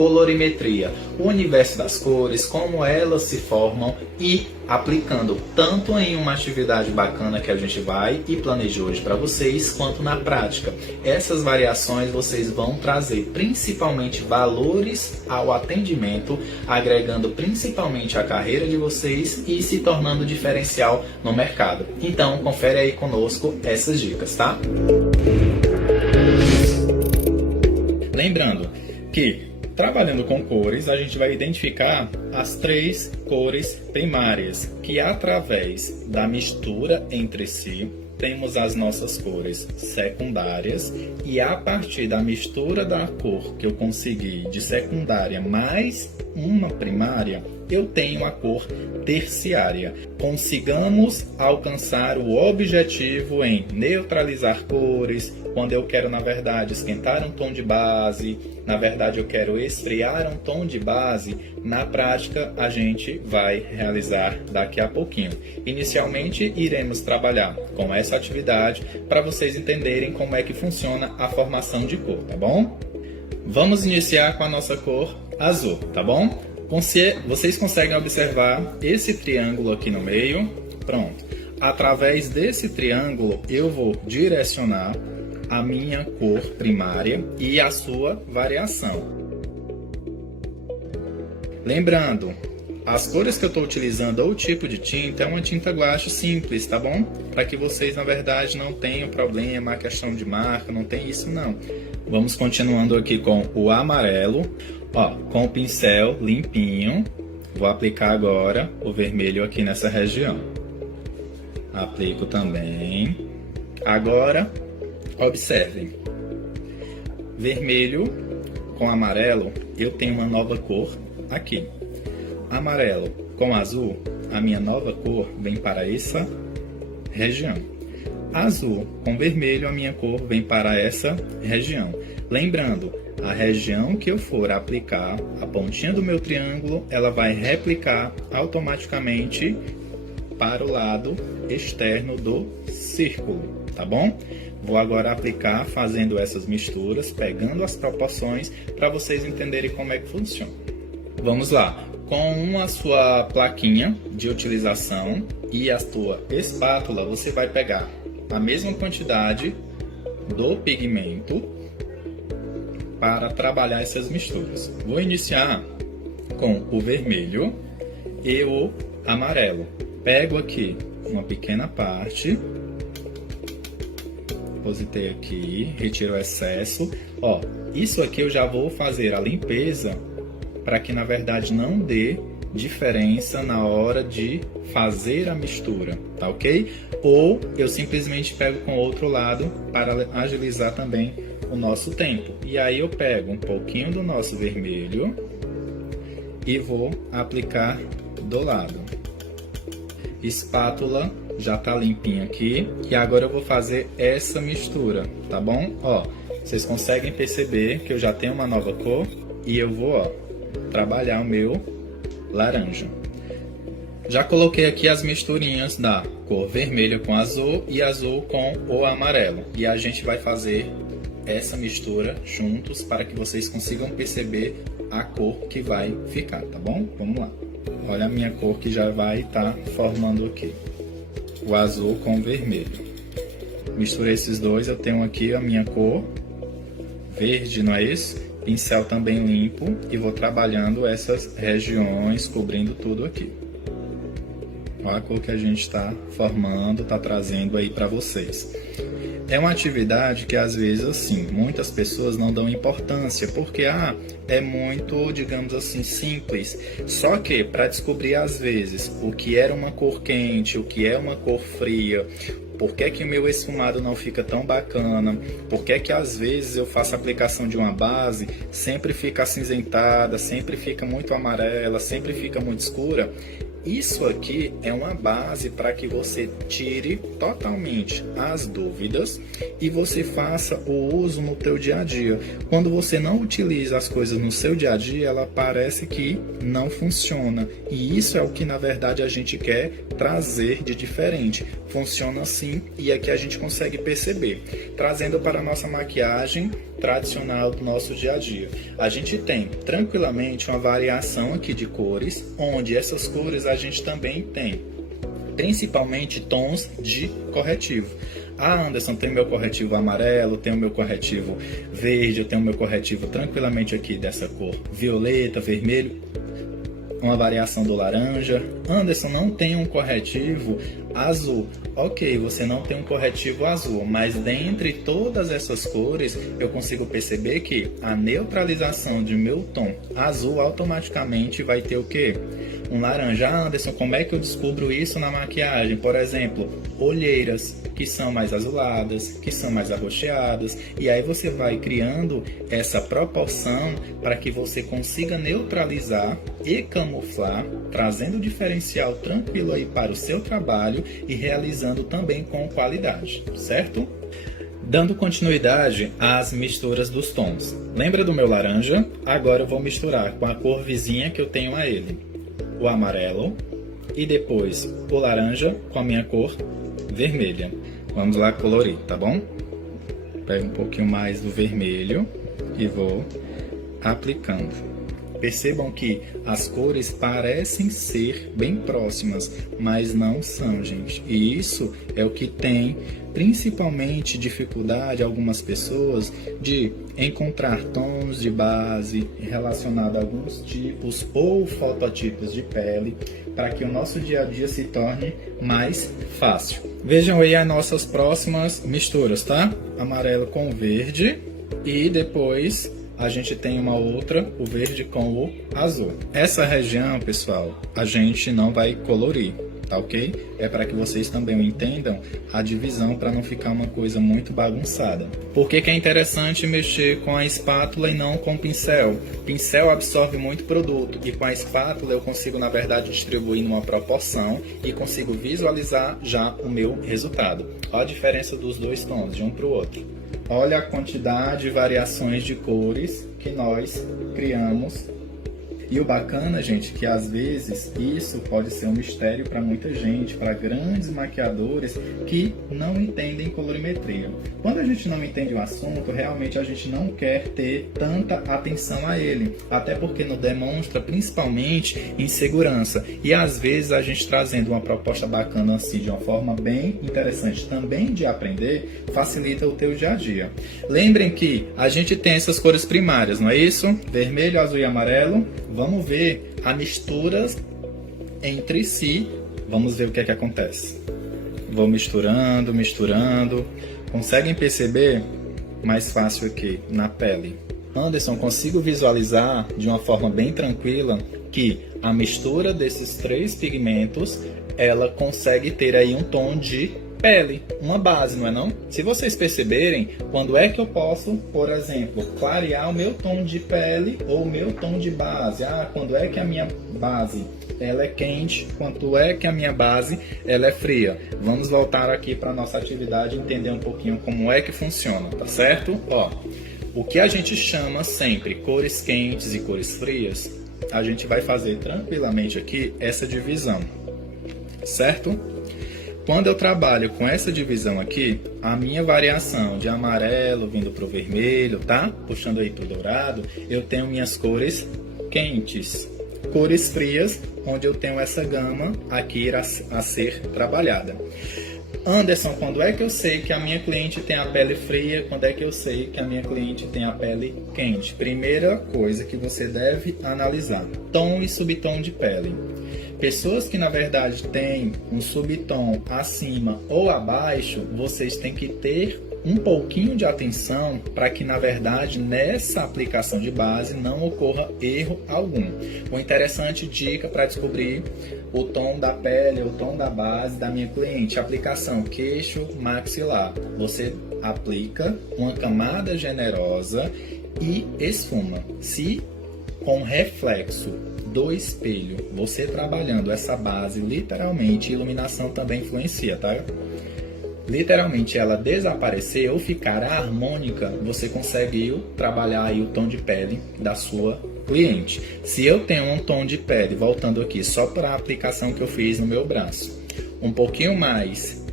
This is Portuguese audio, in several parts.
Colorimetria, o universo das cores, como elas se formam e aplicando tanto em uma atividade bacana que a gente vai e planejou hoje para vocês, quanto na prática. Essas variações vocês vão trazer principalmente valores ao atendimento, agregando principalmente a carreira de vocês e se tornando diferencial no mercado. Então, confere aí conosco essas dicas, tá? Lembrando que trabalhando com cores, a gente vai identificar as 3 cores primárias, que através da mistura entre si, temos as nossas cores secundárias, e a partir da mistura da cor que eu consegui de secundária mais uma primária, eu tenho a cor terciária. Consigamos alcançar o objetivo em neutralizar cores, quando eu quero, na verdade, esquentar um tom de base, na verdade eu quero esfriar um tom de base, na prática a gente vai realizar daqui a pouquinho. Inicialmente iremos trabalhar com essa atividade para vocês entenderem como é que funciona a formação de cor, tá bom? Vamos iniciar com a nossa cor azul, tá bom? Vocês conseguem observar esse triângulo aqui no meio? Pronto. Através desse triângulo eu vou direcionar a minha cor primária e a sua variação. Lembrando, as cores que eu estou utilizando ou o tipo de tinta é uma tinta guache simples, tá bom? Para que vocês, na verdade, não tenham problema, a questão de marca, não tem isso não. Vamos continuando aqui com o amarelo. Ó, com o pincel limpinho, vou aplicar agora o vermelho aqui nessa região. Aplico também. Agora, observem. Vermelho com amarelo, eu tenho uma nova cor aqui. Amarelo com azul, a minha nova cor vem para essa região. Azul com vermelho, a minha cor vem para essa região. Lembrando, a região que eu for aplicar a pontinha do meu triângulo, ela vai replicar automaticamente para o lado externo do círculo, tá bom? Vou agora aplicar fazendo essas misturas, pegando as proporções para vocês entenderem como é que funciona. Vamos lá, com a sua plaquinha de utilização e a sua espátula, você vai pegar a mesma quantidade do pigmento para trabalhar essas misturas. Vou iniciar com o vermelho e o amarelo. Pego aqui uma pequena parte, depositei aqui, retiro o excesso. Ó, isso aqui eu já vou fazer a limpeza para que na verdade não dê diferença na hora de fazer a mistura, tá ok? Ou eu simplesmente pego com o outro lado para agilizar também o nosso tempo. E aí eu pego um pouquinho do nosso vermelho e vou aplicar do lado. Espátula já tá limpinha aqui e agora eu vou fazer essa mistura, tá bom? Ó, vocês conseguem perceber que eu já tenho uma nova cor e eu vou, ó, trabalhar o meu laranja. Já coloquei aqui as misturinhas da cor vermelha com azul e azul com o amarelo e a gente vai fazer essa mistura juntos para que vocês consigam perceber a cor que vai ficar, tá bom? Vamos lá. Olha a minha cor que já vai estar formando aqui. O azul com o vermelho. Misturei esses dois, eu tenho aqui a minha cor verde, não é isso? Pincel também limpo e vou trabalhando essas regiões, cobrindo tudo aqui. Olha a cor que a gente está formando, está trazendo aí para vocês. É uma atividade que às vezes assim, muitas pessoas não dão importância, porque é muito, digamos assim, simples. Só que para descobrir às vezes o que era uma cor quente, o que é uma cor fria, por que que o meu esfumado não fica tão bacana, por que que às vezes eu faço a aplicação de uma base, sempre fica acinzentada, sempre fica muito amarela, sempre fica muito escura, Isso aqui é uma base para que você tire totalmente as dúvidas e você faça o uso no teu dia a dia. Quando você não utiliza as coisas no seu dia a dia, ela parece que não funciona. E isso é o que na verdade a gente quer trazer de diferente. Funciona assim e aqui a gente consegue perceber. Trazendo para a nossa maquiagem tradicional do nosso dia a dia. A gente tem tranquilamente uma variação aqui de cores, onde essas cores a gente também tem principalmente tons de corretivo. Ah, Anderson, tem o meu corretivo amarelo, tem o meu corretivo verde, eu tenho o meu corretivo tranquilamente aqui dessa cor violeta, vermelho, uma variação do laranja. Anderson, não tem um corretivo azul. Ok, você não tem um corretivo azul, mas dentre todas essas cores eu consigo perceber que a neutralização de meu tom azul automaticamente vai ter o quê? Um laranja. Ah, Anderson, como é que eu descubro isso na maquiagem? Por exemplo, olheiras que são mais azuladas, que são mais arroxeadas, e aí você vai criando essa proporção para que você consiga neutralizar e camuflar, trazendo o diferencial tranquilo aí para o seu trabalho e realizando também com qualidade, certo? Dando continuidade às misturas dos tons. Lembra do meu laranja? Agora eu vou misturar com a cor vizinha que eu tenho a ele. O amarelo e depois o laranja com a minha cor vermelha. Vamos lá colorir, tá bom? Pego um pouquinho mais do vermelho e vou aplicando. Percebam que as cores parecem ser bem próximas, mas não são, gente. E isso é o que tem principalmente dificuldade algumas pessoas de encontrar tons de base relacionados a alguns tipos ou fototipos de pele para que o nosso dia a dia se torne mais fácil. Vejam aí as nossas próximas misturas, tá? Amarelo com verde e depois a gente tem uma outra, o verde com o azul. Essa região, pessoal, a gente não vai colorir, tá ok? É para que vocês também entendam a divisão para não ficar uma coisa muito bagunçada. Por que que é interessante mexer com a espátula e não com o pincel? O pincel absorve muito produto e com a espátula eu consigo, na verdade, distribuir numa proporção e consigo visualizar já o meu resultado. Olha a diferença dos dois tons, de um para o outro. Olha a quantidade de variações de cores que nós criamos. E o bacana, gente, que às vezes isso pode ser um mistério para muita gente, para grandes maquiadores que não entendem colorimetria. Quando a gente não entende o assunto, realmente a gente não quer ter tanta atenção a ele, até porque nos demonstra principalmente insegurança. E às vezes a gente trazendo uma proposta bacana assim, de uma forma bem interessante também de aprender, facilita o teu dia a dia. Lembrem que a gente tem essas cores primárias, não é isso? Vermelho, azul e amarelo. Vamos ver a mistura entre si. Vamos ver o que é que acontece. Vou misturando, misturando. Conseguem perceber? Mais fácil aqui, na pele. Anderson, consigo visualizar de uma forma bem tranquila que a mistura desses três pigmentos, ela consegue ter aí um tom de pele, uma base, não é não? Se vocês perceberem, quando é que eu posso, por exemplo, clarear o meu tom de pele ou o meu tom de base? Ah, quando é que a minha base ela é quente, quanto é que a minha base ela é fria? Vamos voltar aqui para nossa atividade e entender um pouquinho como é que funciona, tá certo? Ó, o que a gente chama sempre cores quentes e cores frias, a gente vai fazer tranquilamente aqui essa divisão, certo? Quando eu trabalho com essa divisão aqui, a minha variação de amarelo vindo para o vermelho, tá? Puxando aí para o dourado, eu tenho minhas cores quentes. Cores frias, onde eu tenho essa gama aqui a ser trabalhada. Anderson, quando é que eu sei que a minha cliente tem a pele fria? Quando é que eu sei que a minha cliente tem a pele quente? Primeira coisa que você deve analisar: tom e subtom de pele. Pessoas que na verdade têm um subtom acima ou abaixo, vocês têm que ter um pouquinho de atenção para que na verdade nessa aplicação de base não ocorra erro algum. Uma interessante dica para descobrir o tom da pele, o tom da base da minha cliente: aplicação queixo maxilar. Você aplica uma camada generosa e esfuma. Se com reflexo do espelho, você trabalhando essa base, literalmente, iluminação também influencia, tá? Literalmente ela desaparecer ou ficar harmônica, você consegue trabalhar aí o tom de pele da sua cliente. Se eu tenho um tom de pele, voltando aqui, só para a aplicação que eu fiz no meu braço, um pouquinho mais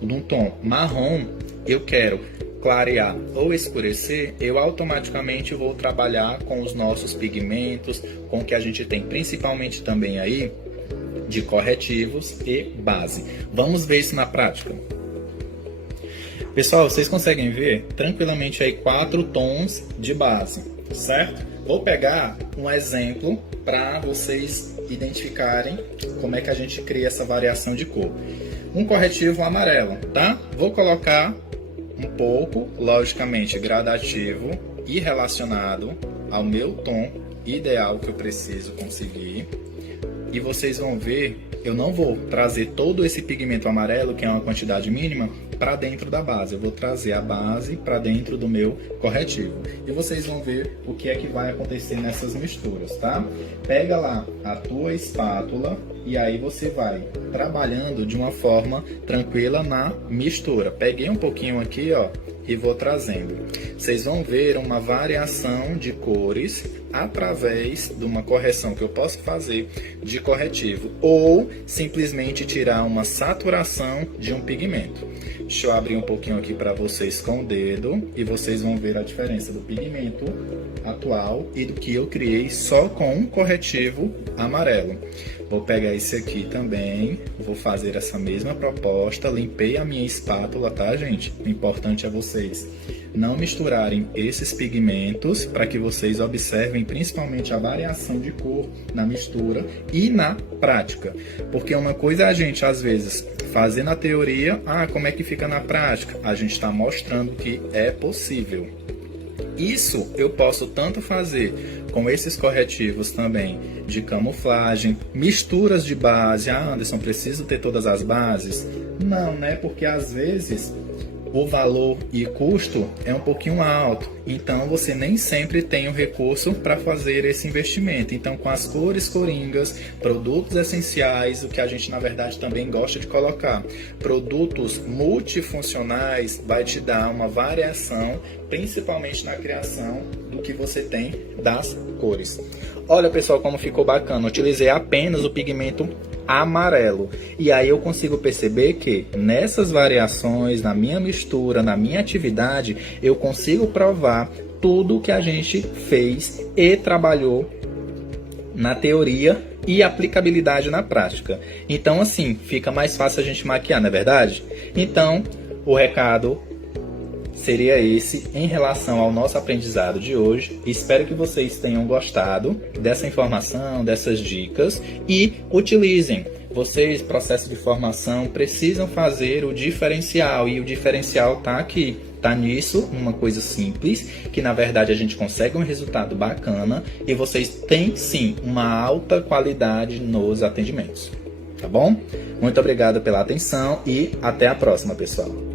num tom marrom, eu quero clarear ou escurecer, eu automaticamente vou trabalhar com os nossos pigmentos, com o que a gente tem principalmente também aí de corretivos e base. Vamos ver isso na prática. Pessoal, vocês conseguem ver tranquilamente aí 4 tons de base, certo? Vou pegar um exemplo para vocês identificarem como é que a gente cria essa variação de cor. Um corretivo amarelo, tá? Vou colocar um pouco, logicamente gradativo e relacionado ao meu tom ideal que eu preciso conseguir. E vocês vão ver, eu não vou trazer todo esse pigmento amarelo, que é uma quantidade mínima, para dentro da base. Eu vou trazer a base para dentro do meu corretivo. E vocês vão ver o que é que vai acontecer nessas misturas, tá? Pega lá a tua espátula e aí você vai trabalhando de uma forma tranquila na mistura. Peguei um pouquinho aqui, ó, e vou trazendo. Vocês vão ver uma variação de cores através de uma correção que eu posso fazer de corretivo ou simplesmente tirar uma saturação de um pigmento. Deixa eu abrir um pouquinho aqui para vocês com o dedo e vocês vão ver a diferença do pigmento atual e do que eu criei só com um corretivo amarelo. Vou pegar esse aqui também, vou fazer essa mesma proposta, limpei a minha espátula, tá, gente? O importante é vocês não misturarem esses pigmentos para que vocês observem principalmente a variação de cor na mistura e na prática. Porque uma coisa é a gente, às vezes, fazer na teoria, como é que fica na prática? A gente está mostrando que é possível. Isso eu posso tanto fazer com esses corretivos também de camuflagem, misturas de base. Anderson, preciso ter todas as bases? Não, né? Porque às vezes o valor e custo é um pouquinho alto, então você nem sempre tem o recurso para fazer esse investimento. Então, com as cores coringas, produtos essenciais, o que a gente na verdade também gosta de colocar, produtos multifuncionais, vai te dar uma variação, principalmente na criação do que você tem das cores. Olha, pessoal, como ficou bacana. Utilizei apenas o pigmento amarelo. E aí eu consigo perceber que nessas variações, na minha mistura, na minha atividade, eu consigo provar tudo que a gente fez e trabalhou na teoria e aplicabilidade na prática. Então, assim, fica mais fácil a gente maquiar, não é verdade? Então, o recado seria esse em relação ao nosso aprendizado de hoje. Espero que vocês tenham gostado dessa informação, dessas dicas e utilizem. Vocês, processo de formação, precisam fazer o diferencial e o diferencial está aqui. Tá nisso, uma coisa simples, que na verdade a gente consegue um resultado bacana e vocês têm sim uma alta qualidade nos atendimentos. Tá bom? Muito obrigado pela atenção e até a próxima, pessoal.